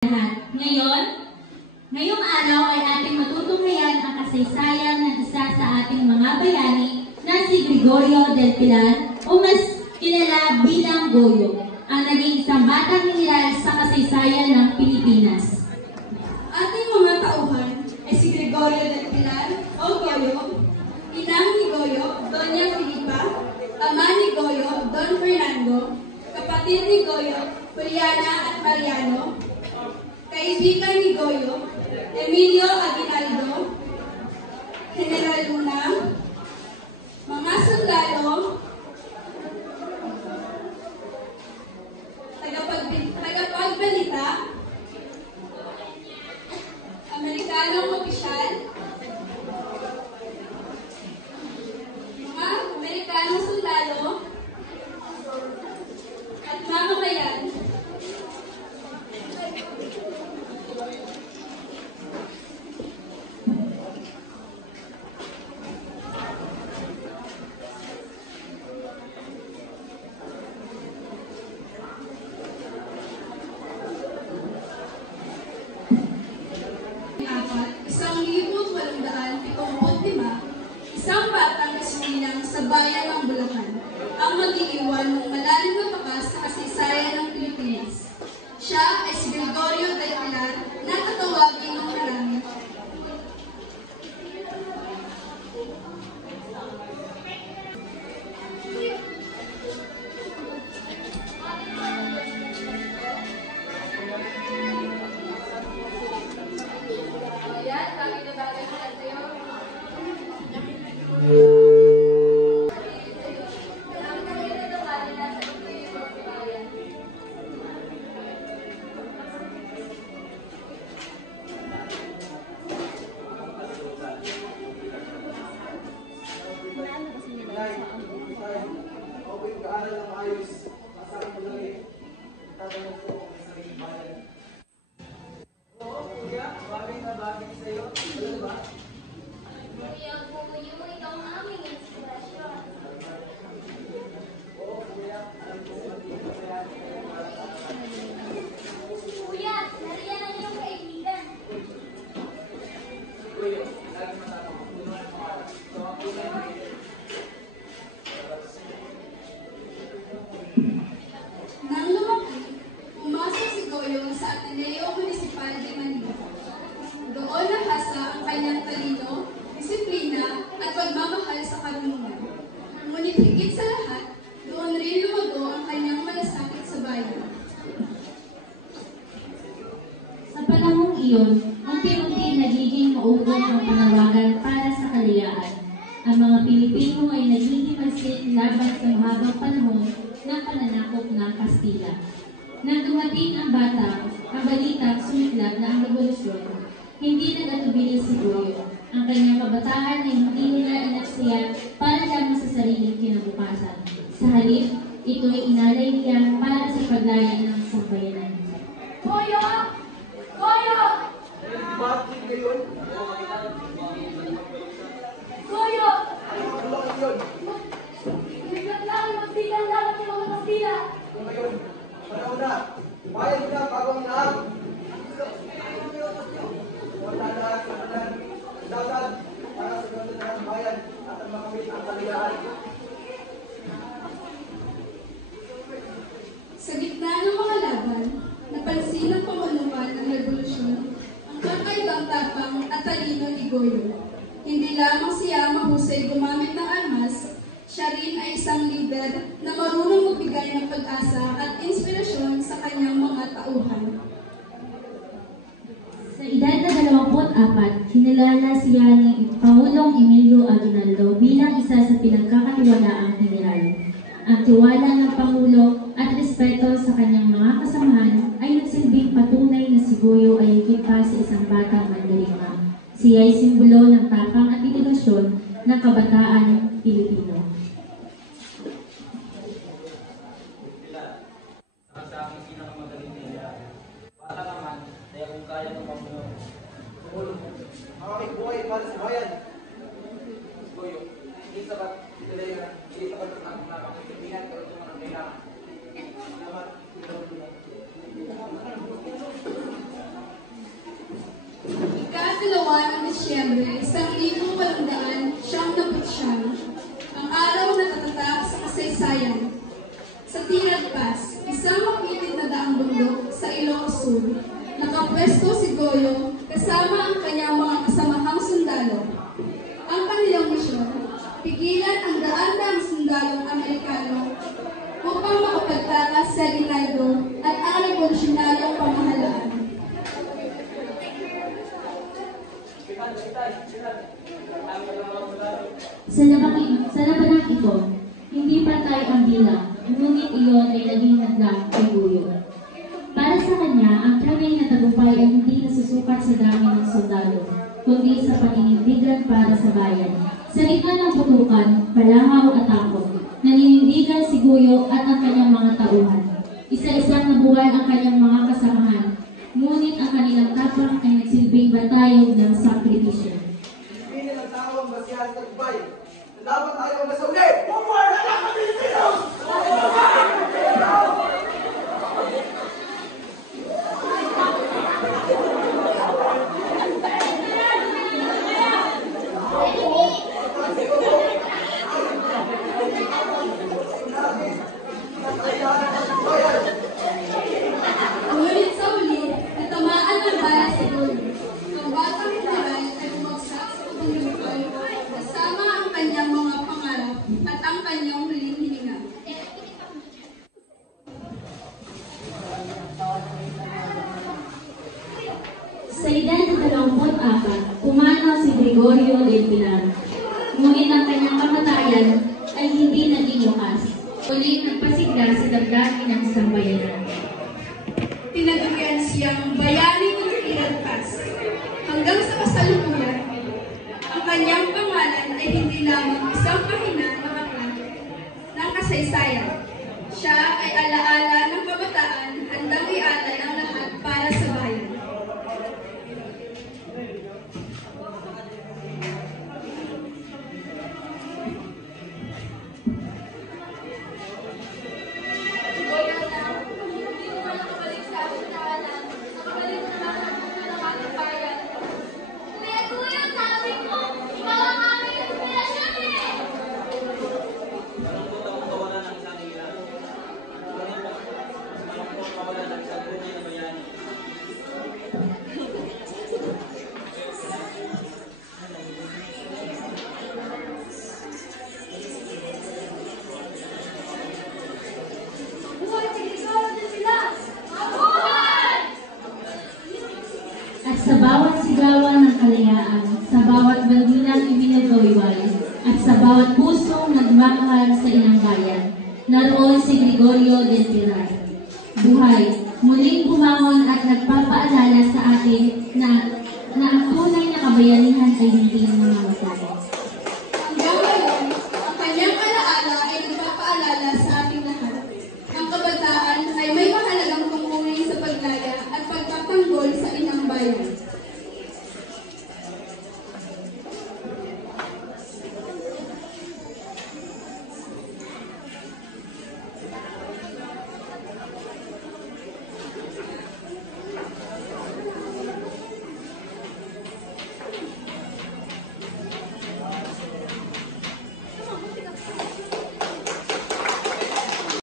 Ngayong araw ay ating matutunghayan ang kasaysayan ng isa sa ating mga bayani na si Gregorio del Pilar o mas kilala bilang Goyo, ang naging isang batang general sa kasaysayan ng Pilipinas. Ating mga tauhan ay si Gregorio del Pilar o Goyo, inang ni Goyo, Doña Filipa, ama ni Goyo, Don Fernando, kapatid ni Goyo, Juliana at Mariano, kaibigan ni Goyo, Emilio Aguinaldo, General Luna, mga sundalo, tagapagbalita, Amerikanong opisyal, mga Amerikanong sundalo, at mamamayan. Isang batang isinilang sa bayan ng Bulacan ang mag-iiwan ng malalim na bakas sa kasaysayan ng Pilipinas. Siya ay si Gregorio del Pilar na tatawagin ng marami. Nang lumaki, pumasok si Goyo sa Ateneo Municipal de Manila. Doon nahasa ang kanyang talino, disiplina at pagmamahal sa karunungan. Ngunit higit sa lahat, doon rin lumago ang kanyang malasakit sa bayan. Sa panahong iyon, unti-unti nagiging maugot ang panawagan para sa kalayaan. Ang mga Pilipino ay nagiging masit laban sa mahabang panahon ng pananakop ng Kastila. Nang dumating ang balitang sumiklab na ang revolusyon, hindi nag-atubili si Goyo. Ang kanyang kabataan ay hindi nila inaksaya para lamang sa sariling kinabukasan. Sa halip, ito'y inalay niya para sa paglaya ng sambayanan. Goyo! Goyo! Bakit ngayon? Goyo! Bakit yun? Biglang lang magbigang laban ng mga Kastila. Ngayon, panahon na. Bayan na bagong lahat. Dapat para sa ganda ng bayan at ang makamit ang kalayaan. Sa gitna ng mga laban, napansin ng pamanukan ng revolusyon ang kakaibang tapang at talino ni Goyo. Hindi lamang siya mahusay gumamit ng armas, siya rin ay isang lider na marunong magbigay ng pag-asa at inspirasyon sa kanyang mga tauhan. Sa edad na 24, kinilala siya ni Pangulong Emilio Aguinaldo bilang isa sa pinagkakatiwalaang general. Ang tiwala ng Pangulo at respeto sa kanyang mga kasamahan ay nagsilbing patunay na si Goyo ay higit pa sa isang batang mandirigma. Siya ay simbolo ng tapang at dedikasyon ng kabataan Pilipino. Maraming buhay para sa bayan. Goyo, hindi sapat ang nakakitibigan pero ito ang kailangan. Salamat. Disyembre, 1899, ang araw na tatatak sa kasaysayan. Sa Tirad Pass, isang mapitid na daang bundok sa Ilocos Sur, nakapwesto si Goyo kasama ang kanyang mga kasamahang sundalo. Ang kanilang misyon, pigilan ang daan-daang sundalong Amerikano upang makapagtakas sa Aguinaldo at ang revolusyonaryong pamahalaan. Sa labanang ito, hindi patay ang bilang, ngunit iyon ay naging hadlang kay Goyo. Para sa kanya, ang tunay na tagumpay ay hindi nasusukat sa dami ng sundalo, kundi sa paninindigan para sa bayan. Sa gitna ng putukan, palangaw at takot, naninindigan si Goyo at ang kanyang mga tauhan. Isa-isang nabuhay ang kanyang mga kasamahan, ngunit ang kanilang tapang ay nagsilbing batayog ng sakripisyo. Hindi ng tao ang masiyahan sa tagumpay. Dapat tayo ang nasauli! Bumar na lang ang Pilipinos! Ngunit sa uli, natamaan ng bala si Goyo. Ang batang general ay bumagsak sa pagpapalugay kasama ang kanyang mga pangarap at ang kanyang huling hininga. Sa edad na 24, pumanaw si Gregorio del Pilar. Ngunit ang kanyang kamatayan ay hindi naging wakas. Uling nagpasigla sa damdamin ng sambayanan. Tinagurian siyang bayani ng Tirad Pass. Hanggang sa kasalukuyan, ang kanyang pangalan ay hindi lamang isang pahina ng aklat ng kasaysayan. Siya ay alaala ng kabataan, handang ialay ang lahat para sa bayan. At sa bawat sigawan ng kalayaan, sa bawat bandilang ibinagawiway, at sa bawat pusong nagmamahal sa inang bayan, naroon si Gregorio del Pilar. Buhay, muling bumangon at nagpapaalala sa atin na